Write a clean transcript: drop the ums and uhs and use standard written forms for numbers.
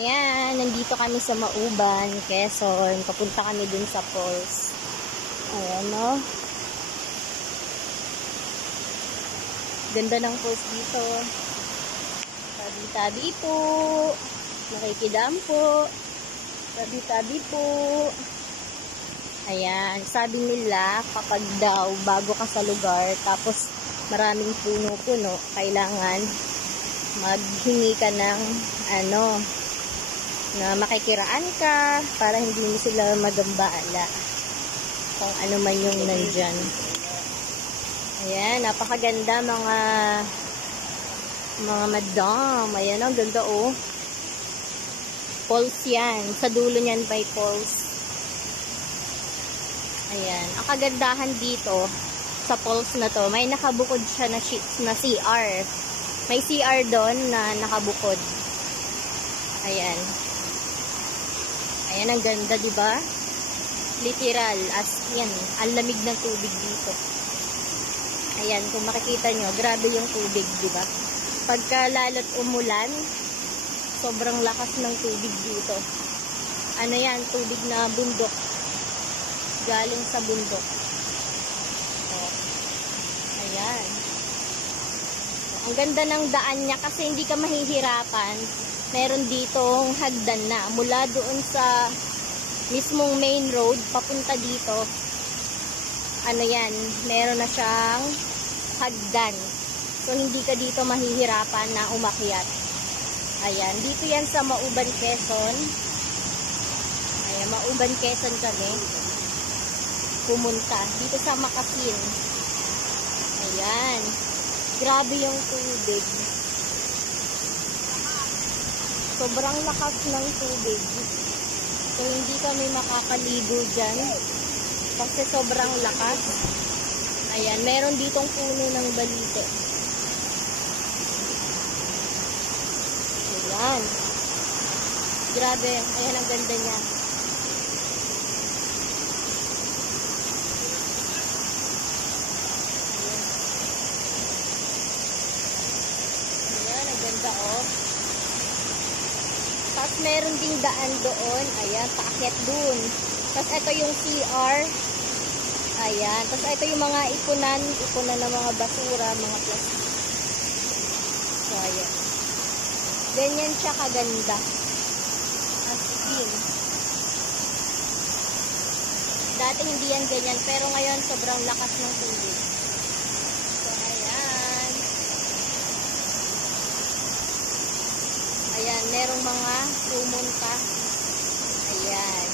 Ayan, nandito kami sa Mauban, Quezon. Papunta kami dun sa falls. Ayan, no? Ganda ng falls dito. Tabi-tabi po. Nakikidam po. Tabi-tabi po. Ayan, sabi nila kapag daw bago ka sa lugar, tapos maraming puno-puno, kailangan maghingi ka ng na makikiraan ka para hindi mo sila magambala kung ano man yung nandyan. Ayan, napakaganda mga madam. Ayan, ang ganda oh. Falls yan. Sa dulo niyan by falls. Ayan, ang kagandahan dito sa falls na to, may nakabukod siya na CR. May CR doon na nakabukod. Ayan. Ayan, ang ganda, diba? Literal, as yan, ang lamig ng tubig dito. Ayan, kung makikita nyo, grabe yung tubig, diba? Pagka lalo't umulan, sobrang lakas ng tubig dito. Ano yan, tubig na bundok. Galing sa bundok. Oh. Ayan. Ang ganda ng daan niya kasi hindi ka mahihirapan. Meron ditong hagdan na mula doon sa mismong main road papunta dito. Ano yan, meron na siyang hagdan. So hindi ka dito mahihirapan na umakyat. Ayan, dito yan sa Mauban, Quezon. Ayan, Mauban, Quezon kami pumunta. Dito sa Makasin. Ayan. Grabe yung tubig. Sobrang lakas ng tubig. So, hindi kami makakaligo dyan. Kasi sobrang lakas. Ayan, meron ditong puno ng balite. Ayan. Grabe. Ayan, ang ganda niya. Ayan, ang ganda oh. Tapos meron ding daan doon. Ayan, paakyat dun. Tapos ito yung CR. Ayan. Tapos ito yung mga ipunan ng mga basura, mga plastic. So, ayan. Ganyan siya kaganda. As in. Dati hindi yan ganyan. Pero ngayon, sobrang lakas ng tubig. So, ayan. Ayan, merong mga pumunta. Ayan.